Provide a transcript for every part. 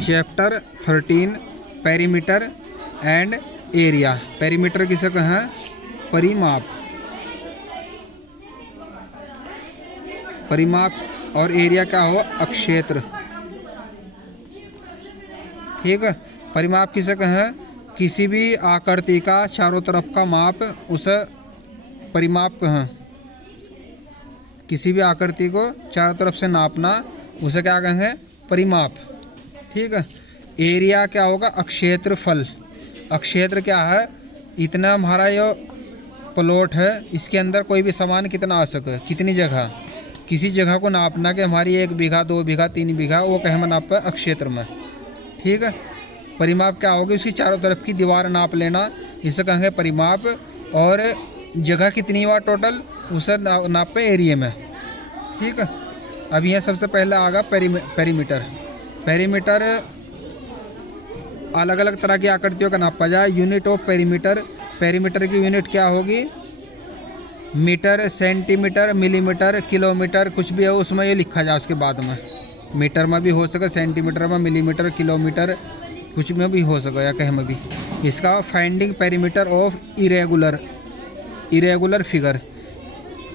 Chapter 13 perimeter and area. Perimeter किसे कहें? परिमाप। परिमाप और एरिया क्या हो? अक्षेत्र। ठीक है। परिमाप किसे कहें? किसी भी आकृति का चारों तरफ का माप उसे परिमाप कहें। किसी भी आकृति को चारों तरफ से नापना उसे क्या कहेंगे? परिमाप। ठीक है। एरिया क्या होगा? अक्षेत्रफल। अक्षेत्र क्या है? इतना हमारा ये प्लॉट है, इसके अंदर कोई भी सामान कितना आ सके, कितनी जगह, किसी जगह को नापना कि हमारी 1 बीघा 2 बीघा 3 बीघा, वो कहे में नाप अक्षेत्र में। ठीक है। परिमाप क्या होगी? उसकी चारों तरफ की दीवार नाप लेना, इसे कहेंगे परिमाप। और जगह कितनी हुआ टोटल, उसे नापे एरिया में। ठीक है। अब यह सबसे पहले आगा पेरीमीटर। पेरीमीटर अलग अलग तरह की आकृतियों का नापा जाए। Unit of perimeter. पेरीमीटर की यूनिट क्या होगी? मीटर, सेंटीमीटर, मिलीमीटर, किलोमीटर, कुछ भी हो उसमें ये लिखा जाए उसके बाद में। मीटर में भी हो सके, सेंटीमीटर में, मिलीमीटर, किलोमीटर, कुछ में भी हो सके या कहीं में भी। इसका finding perimeter of irregular figure.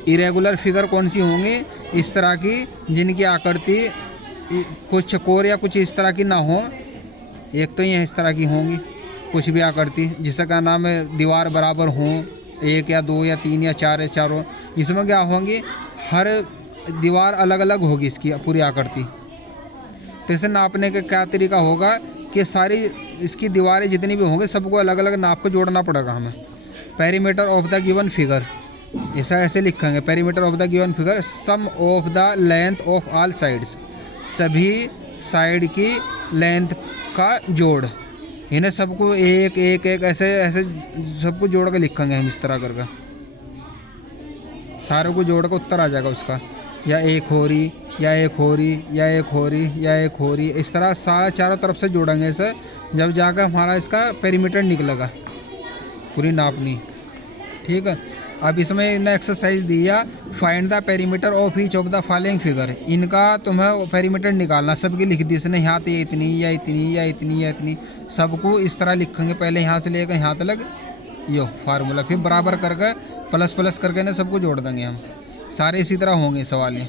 Irregular figure कौन सी होंगी? इस तरह की जिनकी आकृति कुछ चकोर या कुछ इस तरह की ना हो। एक तो ये इस तरह की होंगी कुछ भी आकृति, जिसका नाम है दीवार बराबर हो, 1 या 2 या 3 या 4 या चारों। इसमें क्या होंगी? हर दीवार अलग अलग होगी इसकी पूरी आकृति। तो इसे नापने का क्या तरीका होगा कि सारी इसकी दीवारें जितनी भी होंगी सबको अलग अलग नाप को जोड़ना पड़ेगा हमें। Perimeter of the given figure, ऐसा ऐसे लिखेंगे। Perimeter of the given figure sum of the length of all sides, सभी साइड की लेंथ का जोड़। इन्हें सबको एक एक एक ऐसे ऐसे सबको जोड़ के लिखेंगे हम इस तरह करके। सारों को जोड़ कर उत्तर आ जाएगा उसका, या एक हो रही, या एक हो रही, या एक हो रही, या एक हो रही। इस तरह सारा चारों तरफ से जोड़ेंगे इसे, जब जाकर हमारा इसका पेरीमीटर निकलेगा पूरी नापनी। ठीक है। अब इसमें इन्हें एक्सरसाइज दिया, find the perimeter of each of the following figure. इनका तुम्हें पेरीमीटर निकालना, सबकी लिख दी इसने, यहाँ से इतनी या इतनी या इतनी या इतनी, सबको इस तरह लिखेंगे। पहले यहाँ से लेकर यहाँ तक यो फार्मूला, फिर बराबर करके प्लस प्लस करके ना सबको जोड़ देंगे हम। सारे इसी तरह होंगे सवाल ये।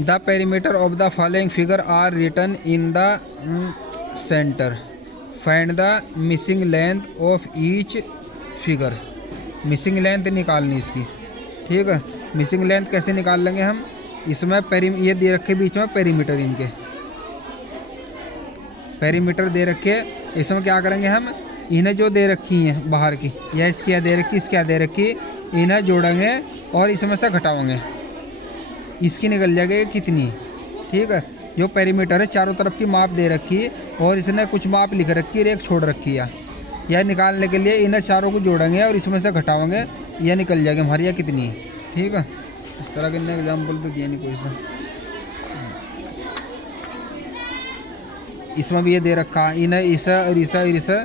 The perimeter of the following figure are written in the center. Find the missing length of each figure. Missing length निकालनी इसकी। ठीक है। मिसिंग लेंथ कैसे निकाल लेंगे हम? इसमें ये दे रखे बीच में पेरीमीटर, इनके पेरीमीटर दे रखे। इसमें क्या करेंगे हम? इन्हें जो दे रखी हैं बाहर की, या इसकी या दे रखी, इसकी या दे रखी, इन्हें जोड़ेंगे और इसमें से घटाओगे, इसकी निकल जाएगी कितनी। ठीक है। जो पेरीमीटर है चारों तरफ की माप दे रखी है और इसने कुछ माप लिख रखी है, एक छोड़ रखी है। यह निकालने के लिए इन्हें चारों को जोड़ेंगे और इसमें से घटाओगे, यह निकल जाएगी हमारी यह कितनी है। ठीक है। इस तरह के एग्जाम्पल तो दिया नहीं कोई सा। इसमें भी ये दे रखा है, इन्हें इसे और इसे और इसे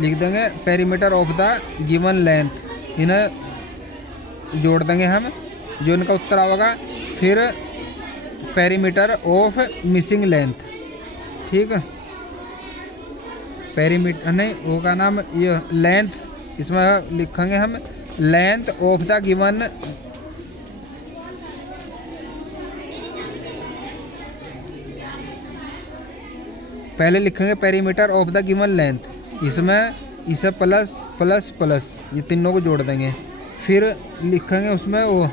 लिख देंगे। Perimeter of the given length, इन्हें जोड़ देंगे हम, जो इनका उत्तर आएगा। फिर पेरीमीटर ऑफ मिसिंग लेंथ। ठीक है। पेरीमीटर नहीं, वो का नाम ये लेंथ, इसमें लिखेंगे हम लेंथ ऑफ द गिवन पहले लिखेंगे perimeter of the given length, इसमें इसे प्लस प्लस प्लस ये तीनों को जोड़ देंगे। फिर लिखेंगे उसमें वो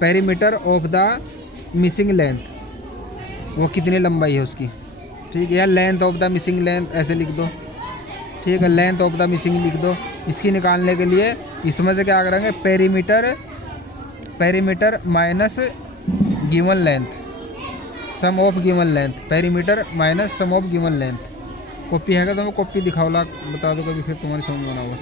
perimeter of the missing length, वो कितनी लंबाई है उसकी। ठीक है। या length of the missing length ऐसे लिख दो। ठीक है। लेंथ ऑफ द मिसिंग लिख दो। इसकी निकालने के लिए इसमें से क्या करेंगे? Perimeter minus given length, sum of given length. Perimeter minus sum of given length. Copy है क्या? तो मैं कॉपी दिखाओ ला, बता दो कभी, फिर तुम्हारी समझ में ना होगा।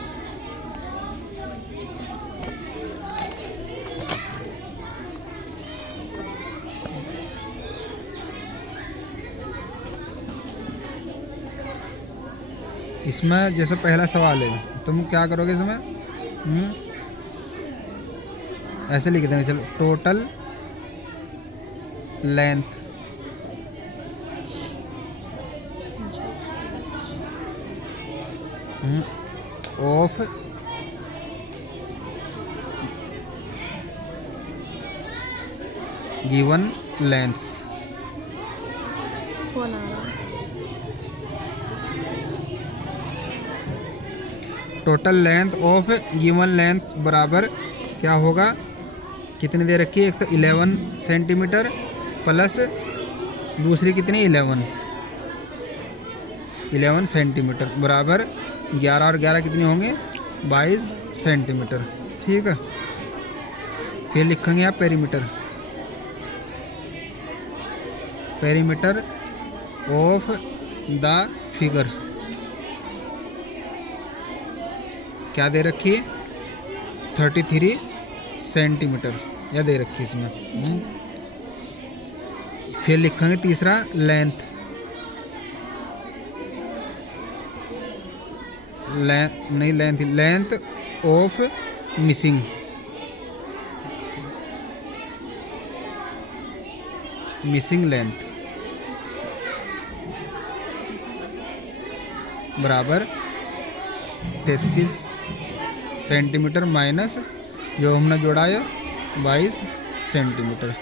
इसमें जैसे पहला सवाल है, तुम क्या करोगे इसमें? ऐसे लिख देंगे, चलो total length of given lengths. Total length of given length बराबर क्या होगा? कितनी दे रखी है? एक तो 11 सेंटीमीटर प्लस दूसरी कितनी 11 सेंटीमीटर बराबर 11 और 11 कितने होंगे? 22 सेंटीमीटर। ठीक है, फिर लिखेंगे यहाँ perimeter. Perimeter of the figure क्या दे रखी है? 33 सेंटीमीटर या दे रखी है इसमें। फिर लिखेंगे तीसरा length. Length of missing length बराबर 33 सेंटीमीटर माइनस जो हमने जोड़ा है 22 सेंटीमीटर।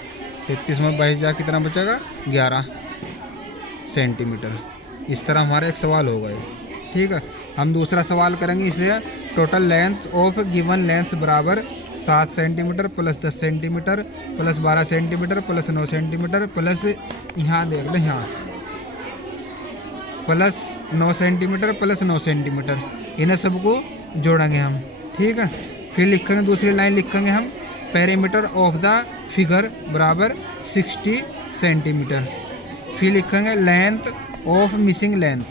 33 में 22 जा कितना बचेगा? 11 सेंटीमीटर। इस तरह हमारा एक सवाल होगा ये। ठीक है, हम दूसरा सवाल करेंगे। इसलिए total length of given length बराबर 7 centimetre plus 10 centimetre plus 12 centimetre plus 9 centimetre plus यहाँ देख लो यहाँ प्लस 9 सेंटीमीटर प्लस 9 सेंटीमीटर, इन्हें सबको जोड़ेंगे हम। ठीक है, फिर लिखेंगे दूसरी लाइन लिखेंगे हम पेरीमीटर ऑफ द फिगर बराबर 60 सेंटीमीटर। फिर लिखेंगे लेंथ ऑफ मिसिंग लेंथ,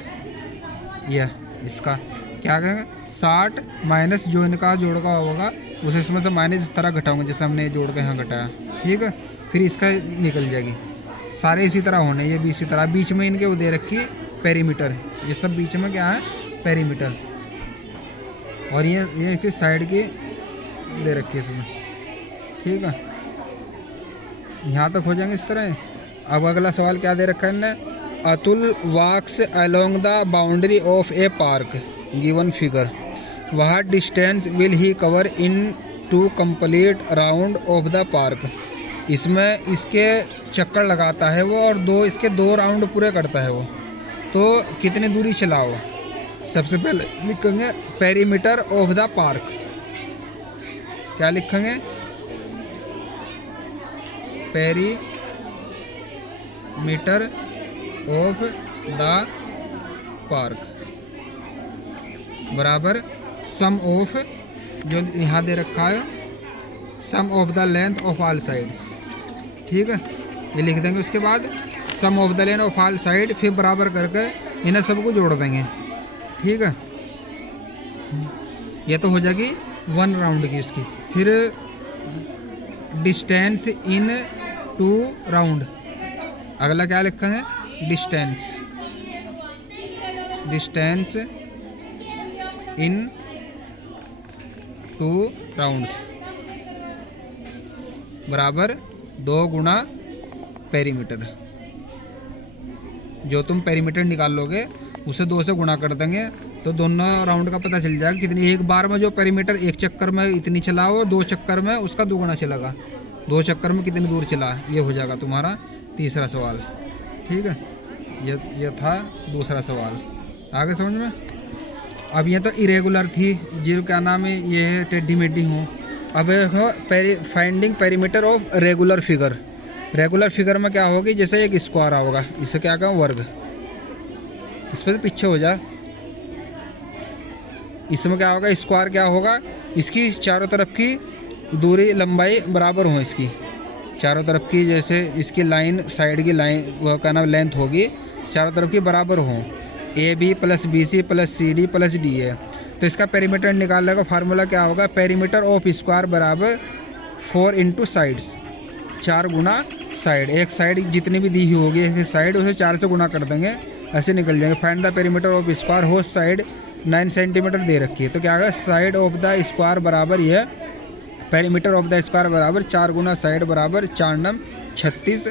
यह इसका क्या कहेंगे 60 माइनस जो इनका जोड़ का होगा उसे इसमें से माइनस इस तरह घटाऊंगे जैसे हमने जोड़ के यहाँ घटाया। ठीक है, फिर इसका निकल जाएगी। सारे इसी तरह होने, ये भी इसी तरह। बीच में इनके वो दे रखी है पेरीमीटर, ये सब बीच में क्या है? पेरीमीटर। और ये इसकी साइड की दे रखी है इसमें। ठीक है, यहाँ तक हो जाएंगे इस तरह। अब अगला सवाल क्या दे रखा है इनने? Atul walks along the boundary of a park given figure, what distance will he cover in two complete round of the park. इसमें इसके चक्कर लगाता है वो और इसके दो राउंड पूरे करता है वो, तो कितनी दूरी चलाओ? सबसे पहले लिखेंगे पेरीमीटर ऑफ द पार्क। क्या लिखेंगे? पेरीमीटर ऑफ द पार्क बराबर सम ऑफ जो यहाँ दे रखा है sum of the length of all sides. ठीक है, ये लिख देंगे। उसके बाद sum of the length of all side, फिर बराबर करके इन्हें सबको जोड़ देंगे। ठीक है, ये तो हो जाएगी 1 राउंड की उसकी। फिर डिस्टेंस इन 2 राउंड, अगला क्या लिखा है? डिस्टेंस इन 2 राउंड बराबर 2 गुना पेरीमीटर। जो तुम पेरीमीटर निकाल लोगे उसे 2 से गुणा कर देंगे तो दोनों राउंड का पता चल जाएगा कितनी। एक बार में जो पेरीमीटर एक चक्कर में इतनी चलाओ, 2 चक्कर में उसका 2 गुना चलेगा। 2 चक्कर में कितनी दूर चला, ये हो जाएगा तुम्हारा तीसरा सवाल। ठीक है, ये था दूसरा सवाल। आगे समझ में? अब ये तो इरेगुलर थी, जो क्या नाम है, ये टेढ़ी मेढ़ी हूँ। अब हो finding perimeter of regular figure. Regular figure में क्या होगी? जैसे एक स्क्वायर होगा, इसे क्या कहूँ? वर्ग। इस पर तो पीछे हो जा। इसमें क्या होगा? स्क्वायर क्या होगा? इसकी चारों तरफ की दूरी लंबाई बराबर हो, इसकी चारों तरफ की, जैसे इसकी लाइन साइड की लाइन वह का नाम लेंथ होगी, चारों तरफ की बराबर हो। AB plus BC plus CD plus D है, तो इसका पेरीमीटर निकालने का फार्मूला क्या होगा? पेरीमीटर ऑफ स्क्वायर बराबर 4 इंटू साइड्स, 4 गुना साइड। एक साइड जितनी भी दी हुई होगी एक साइड, उसे 4 से गुना कर देंगे ऐसे निकल जाएंगे। Find the perimeter of square हो साइड 9 सेंटीमीटर दे रखी है, तो क्या होगा साइड ऑफ द स्क्वायर बराबर ये पेरीमीटर ऑफ द स्क्वायर बराबर 4 गुना साइड बराबर 4 नम 36।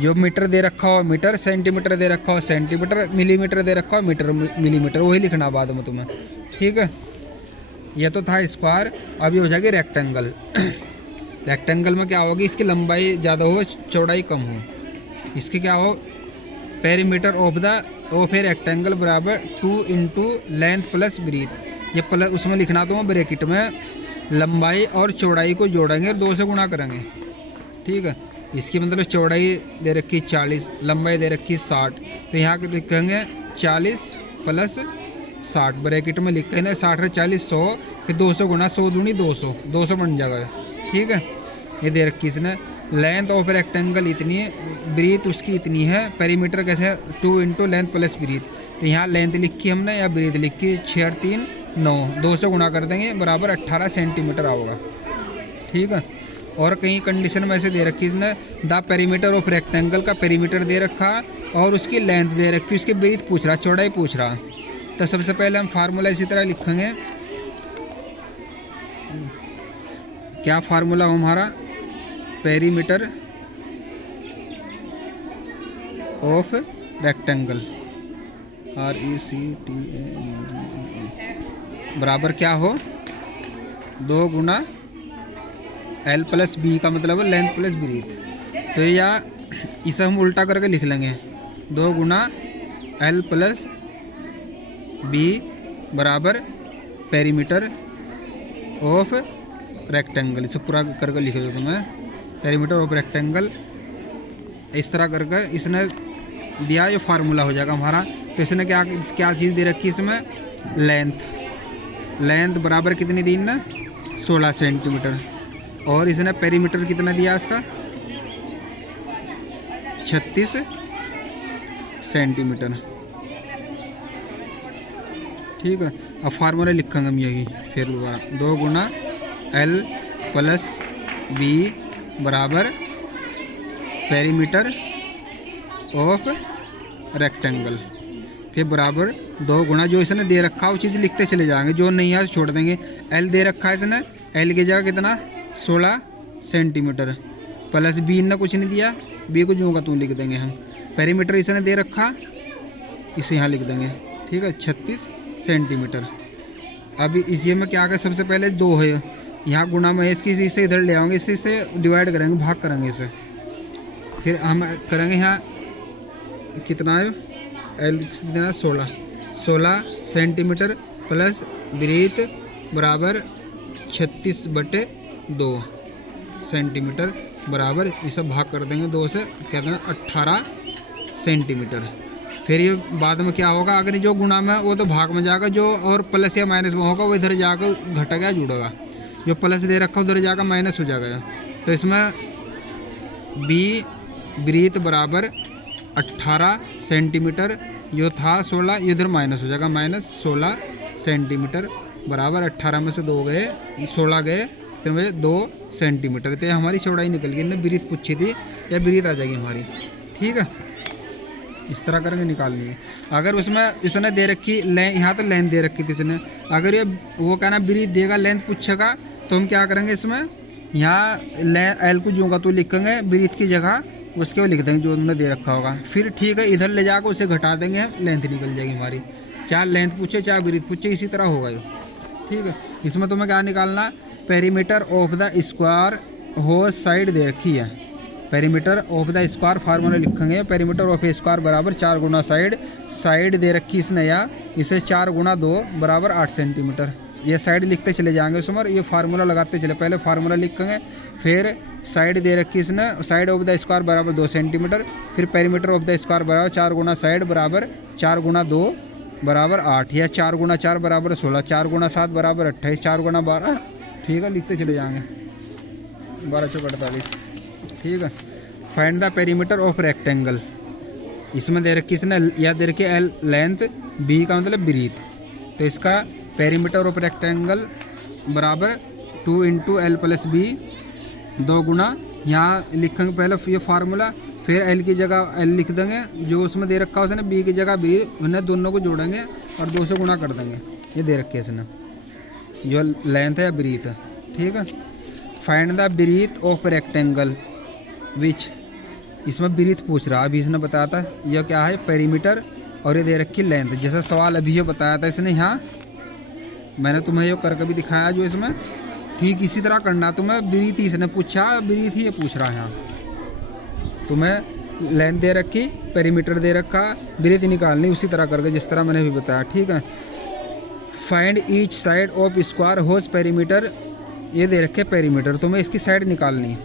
जो मीटर दे रखा हो मीटर, सेंटीमीटर दे रखा हो सेंटीमीटर, मिलीमीटर दे रखा हो मीटर मिलीमीटर, वही लिखना बाद में तुम्हें। ठीक है, यह तो था स्क्वायर। अभी हो जाएगी रेक्टेंगल। रेक्टेंगल में क्या होगी, इसकी लंबाई ज़्यादा हो चौड़ाई कम हो। इसके क्या हो, पेरीमीटर ऑफ ए रेक्टेंगल बराबर 2 इंटू लेंथ प्लस ब्रीथ। ये प्लस उसमें लिखना तो ब्रैकेट में लंबाई और चौड़ाई को जोड़ेंगे और 2 से गुणा करेंगे। ठीक है, इसकी मतलब चौड़ाई दे रखी 40, लंबाई दे रखी 60, तो यहाँ के लिखेंगे 40 प्लस 60 ब्रैकेट में लिखेंगे 60 और 40 100, फिर 200 गुणा 100 दूनी 200, 200 बन जाएगा। ठीक है, ये दे रखी इसने। लेंथ ऑफ रेक्टेंगल इतनी है, ब्रीथ उसकी इतनी है। पेरीमीटर कैसे है 2 इंटू लेंथ प्लस ब्रीथ, तो यहाँ लेंथ लिखी हमने या ब्रीथ लिखी 6 और 3 9, 200 गुणा कर देंगे बराबर 18 सेंटीमीटर आओगा। ठीक है, और कहीं कंडीशन में ऐसे दे रखी इसने द पेरीमीटर ऑफ रेक्टेंगल का पेरीमीटर दे रखा और उसकी लेंथ दे रखी, उसकी ब्रीथ पूछ रहा, चौड़ाई पूछ रहा। तो सबसे पहले हम फार्मूला इसी तरह लिखेंगे। क्या फार्मूला हो हमारा, पेरीमीटर ऑफ रेक्टेंगल RECTANGLE बराबर क्या हो 2 गुना L प्लस बी का मतलब लेंथ प्लस ब्रीथ। तो या इसे हम उल्टा करके लिख लेंगे 2 गुना L प्लस बी बराबर पेरीमीटर ऑफ रेक्टेंगल। इसे पूरा करके लिख लो तुम्हें, पेरीमीटर ऑफ रेक्टेंगल। इस तरह करके इसने दिया, ये फार्मूला हो जाएगा हमारा। तो इसने क्या क्या चीज़ दे रखी इसमें, लेंथ बराबर कितनी दी ना 16 सेंटीमीटर, और इसने पेरीमीटर कितना दिया इसका 36 सेंटीमीटर। ठीक है, अब फार्मूला लिखेंगे हम यही फिर दोबारा 2 गुना L प्लस बी बराबर पेरीमीटर ऑफ रेक्टेंगल, फिर बराबर 2 गुना जो इसने दे रखा वो चीज़ लिखते चले जाएंगे, जो नहीं है छोड़ देंगे। L दे रखा है इसने, L की जगह कितना 16 सेंटीमीटर, प्लस बी ने कुछ नहीं दिया, बी को जो होगा तू लिख देंगे हम। पेरीमीटर इसने दे रखा, इसे यहाँ लिख देंगे। ठीक है, 36 सेंटीमीटर। अभी इसी में क्या है, सबसे पहले 2 है, यहाँ गुना में इसकी इसे इधर ले आएंगे, इसी से डिवाइड करेंगे, भाग करेंगे इसे। फिर हम करेंगे यहाँ कितना है L कितना 16 सेंटीमीटर प्लस ब्रीथ बराबर 36/2 सेंटीमीटर बराबर, ये सब भाग कर देंगे 2 से, कहते हैं 18 सेंटीमीटर। फिर ये बाद में क्या होगा, अगर जो गुना में वो तो भाग में जाएगा, जो और प्लस या माइनस में होगा वो इधर जाकर घटेगा जुड़ेगा, जो प्लस दे रखा उधर जाकर माइनस हो जाएगा। तो इसमें बी ब्रीथ बराबर 18 सेंटीमीटर, जो था 16 इधर माइनस हो जाएगा, -16 सेंटीमीटर बराबर 18 में से 2 गए 16 गए, फिर मुझे 2 सेंटीमीटर। तो हमारी चौड़ाई निकल गई, इन्हें ब्रीथ पूछी थी या ब्रीथ आ जाएगी हमारी। ठीक है, इस तरह करके निकालनी है। अगर उसमें इसने दे रखी यहाँ तो लेंथ दे रखी थी इसने, अगर ये वो कहना ब्रीथ देगा लेंथ पूछेगा, तो हम क्या करेंगे इसमें यहाँ L को जो का तो लिखेंगे ब्रीथ की जगह, उसके वो लिख देंगे जो उन्होंने दे रखा होगा। फिर ठीक है, इधर ले जाकर उसे घटा देंगे, लेंथ निकल जाएगी हमारी। चाहे लेंथ पूछे चाहे ब्रीथ पूछे, इसी तरह होगा ये। ठीक है, इसमें तुम्हें क्या निकालना, पेरीमीटर ऑफ द स्क्वायर हो साइड दे रखी है, perimeter of the square formula लिखेंगे, पेरीमीटर ऑफ ए स्क्वायर बराबर 4 गुना साइड दे रखी इसने, या इसे 4 गुना 2 बराबर 8 सेंटीमीटर। ये साइड लिखते चले जाएंगे उसमें, ये फार्मूला लगाते चले, पहले फार्मूला लिखेंगे, फिर साइड दे रखी इसने, साइड ऑफ द स्क्वायर बराबर 2 सेंटीमीटर, फिर पेरीमीटर ऑफ द स्क्वायर बराबर 4 गुना साइड बराबर 4 गुना 2 बराबर 8, या 4 गुना 4 बराबर 16, 4 गुना 7 बराबर 28, 4 गुना 12। ठीक है, लिखते चले जाएंगे 12 चौक 48। ठीक है, find the perimeter of rectangle, इसमें दे रखी इसने या दे रखी L लेंथ, B का मतलब ब्रीथ, तो इसका पेरीमीटर ऑफ रेक्टेंगल बराबर 2 इंटू L प्लस बी 2 गुना, यहाँ लिखेंगे पहले ये फार्मूला, फिर एल की जगह एल लिख देंगे, जो उसमें दे रखा है उसने बी की जगह बी, उन्हें दोनों को जोड़ेंगे और 2 से गुणा कर देंगे। ये दे रखे है इसने जो लेंथ है या ब्रीथ है, ठीक है। Find the breadth of rectangle which, इसमें ब्रीथ पूछ रहा है, अभी इसने बताया था यह क्या है पेरीमीटर, और ये दे रखी लेंथ। जैसा सवाल अभी ये बताया था इसने, यहाँ मैंने तुम्हें ये करके भी दिखाया जो इसमें, ठीक इसी तरह करना। तुम्हें ब्रीथ ही इसने पूछा, ब्रीथ ही ये पूछ रहा है। यहाँ तुम्हें लेंथ दे रखी, पेरीमीटर दे रखा, ब्रीथ निकालनी उसी तरह करके जिस तरह मैंने भी बताया, ठीक है। Find each side of square whose perimeter, ये दे रखे पेरीमीटर, तुम्हें इसकी साइड निकालनी।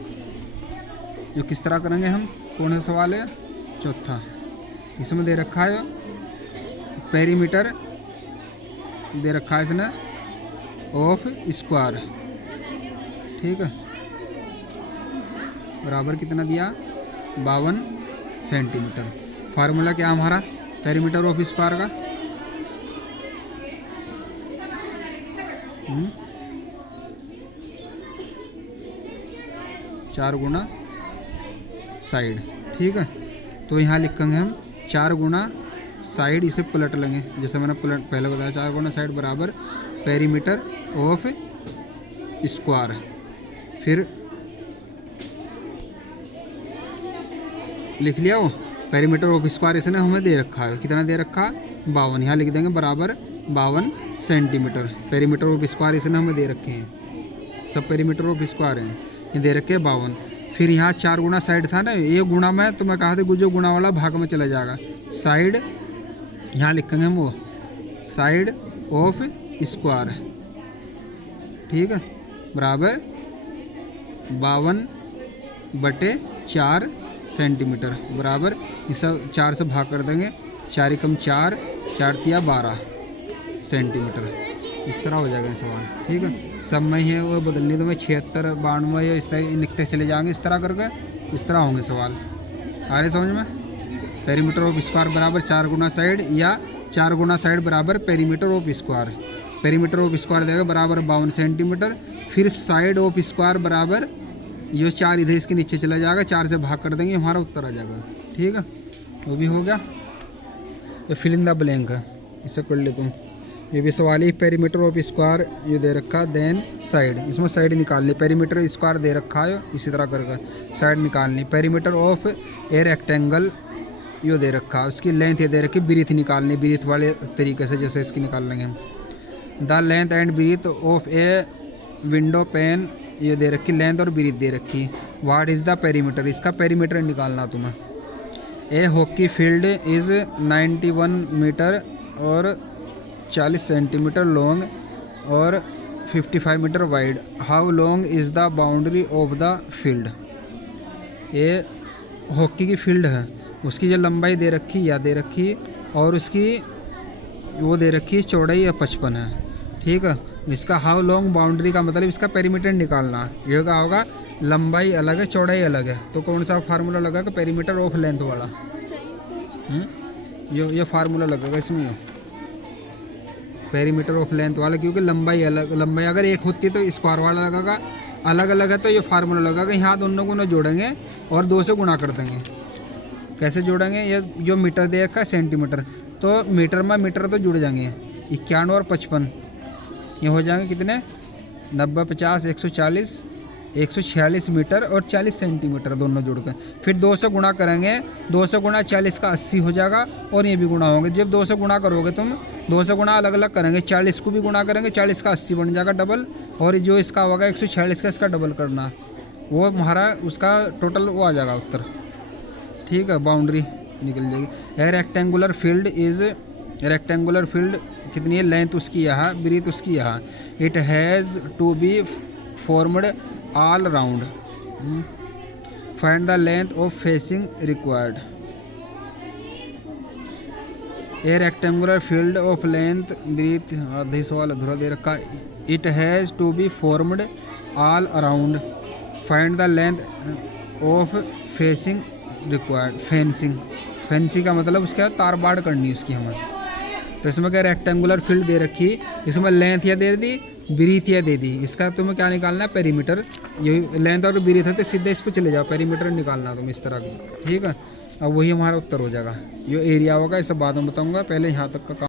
जो किस तरह करेंगे हम, कौन सा सवाल है, चौथा। इसमें दे रखा है पेरीमीटर, दे रखा है इसने ऑफ स्क्वायर, ठीक है, बराबर कितना दिया 52 सेंटीमीटर। फार्मूला क्या हमारा पेरीमीटर ऑफ स्क्वायर का, 4 गुना साइड, ठीक है। तो यहाँ लिखेंगे हम 4 गुना साइड, इसे पलट लेंगे जैसे मैंने पहले बताया, 4 गुना साइड बराबर पेरीमीटर ऑफ स्क्वायर। फिर लिख लिया वो पेरीमीटर ऑफ स्क्वायर, इसने हमें दे रखा है, कितना दे रखा 52, यहाँ लिख देंगे बराबर 52 सेंटीमीटर। पेरीमीटर ऑफ स्क्वायर इसने हमें दे रखे हैं, सब पेरीमीटर ऑफ स्क्वायर हैं, ये दे रखे 52। फिर यहाँ 4 गुना साइड था ना, ये गुणा में तो मैं कहा था जो गुणा वाला भाग में चला जाएगा, साइड यहाँ लिखेंगे हम वो साइड ऑफ स्क्वायर, ठीक है, बराबर 52/4 सेंटीमीटर, बराबर इस सब 4 से भाग कर देंगे, 4 × 4, 4 × 12 सेंटीमीटर। इस तरह हो जाएगा सवाल, ठीक है। सब में ही वो बदलनी, तो मैं 76, 92 या इस तरह लिखते चले जाएंगे, इस तरह करके इस तरह होंगे सवाल। आ रहे समझ में, पेरीमीटर ऑफ स्क्वायर बराबर 4 गुना साइड, या 4 गुना साइड बराबर perimeter of square. Perimeter of square देगा बराबर 52 सेंटीमीटर। फिर साइड ऑफ स्क्वायर बराबर, ये 4 इधर इसके नीचे चला जाएगा, 4 से भाग कर देंगे, हमारा उत्तर आ जाएगा, ठीक है। वो भी हो गया। ये फिल इन द ब्लैंक है, इसे कर ले तुम। ये भी सवाल ही पेरीमीटर ऑफ स्क्वायर ये दे रखा, देन साइड, इसमें साइड निकालनी, पेरीमीटर स्क्वायर दे रखा है, इसी तरह करके साइड निकालनी। पेरीमीटर ऑफ ए रेक्टेंगल ये दे रखा, उसकी लेंथ ये दे रखी, ब्रीथ निकालनी, ब्रीथ वाले तरीके से जैसे इसकी निकाल लेंगे हम। The length and breadth of a window pane ये दे रखी, लेंथ और ब्रीथ दे रखी। व्हाट इज़ द पेरीमीटर, इसका पेरीमीटर निकालना तुम्हें। A hockey field is 91 metre और 40 सेंटीमीटर लॉन्ग और 55 metre wide. How long is the boundary of the field. ये हॉकी की फील्ड है, उसकी जो लंबाई दे रखी या दे रखी, और उसकी वो दे रखी चौड़ाई या 55 है, ठीक है। इसका हाउ लॉन्ग बाउंड्री का मतलब इसका पेरीमीटर निकालना। ये क्या होगा, लंबाई अलग है चौड़ाई अलग है, तो कौन सा फार्मूला लगेगा, पेरीमीटर ऑफ लेंथ वाला। ये फार्मूला लगेगा इसमें, पेरीमीटर ऑफ लेंथ वाला, क्योंकि लंबाई अलग, लंबाई अगर एक होती है तो स्क्वायर वाला लगेगा, अलग अलग है तो ये फार्मूला लगेगा। यहाँ दोनों को ना जोड़ेंगे और 2 से गुणा कर देंगे। कैसे जोड़ेंगे, ये जो मीटर दे रखा है सेंटीमीटर, तो मीटर में मीटर तो जुड़ जाएंगे, 91 और 55 ये हो जाएंगे कितने, 90, 50, 140, 146 मीटर और 40 सेंटीमीटर दोनों जुड़कर। फिर 2 से गुणा करेंगे, 2 से गुणा 40 का 80 हो जाएगा, और ये भी गुणा होंगे। जब 2 से गुणा करोगे तुम, 2 से गुणा अलग अलग करेंगे, 40 को भी गुणा करेंगे, 40 का 80 बन जाएगा डबल, और जो इसका होगा 146 का इसका डबल करना, वो हमारा उसका टोटल वो आ जाएगा उत्तर, ठीक है। बाउंड्री निकल जाएगी। A rectangular field is, rectangular field कितनी है, लेंथ उसकी यहाँ, ब्रीथ उसकी यहाँ। It has to be formed all round. Find the length of fencing required. A rectangular field of length breadth, आधे सवाल अधूरा दे रखा। It has to be formed all around. Find the length of fencing required. Fencing, fencing का मतलब उसका तार बाड़ करनी उसकी हमें। तो इसमें क्या रेक्टेंगुलर फील्ड दे रखी, इसमें लेंथ या दे दी, ब्रीथ या दे दी, इसका तुम्हें क्या निकालना है, पेरीमीटर ये लेंथ और ब्रीथ है तो सीधा इस पर चले जाओ, पेरीमीटर निकालना तुम इस तरह की, ठीक है। अब वही हमारा उत्तर हो जाएगा। जो एरिया होगा ये सब बाद में बताऊंगा, पहले यहाँ तक का काम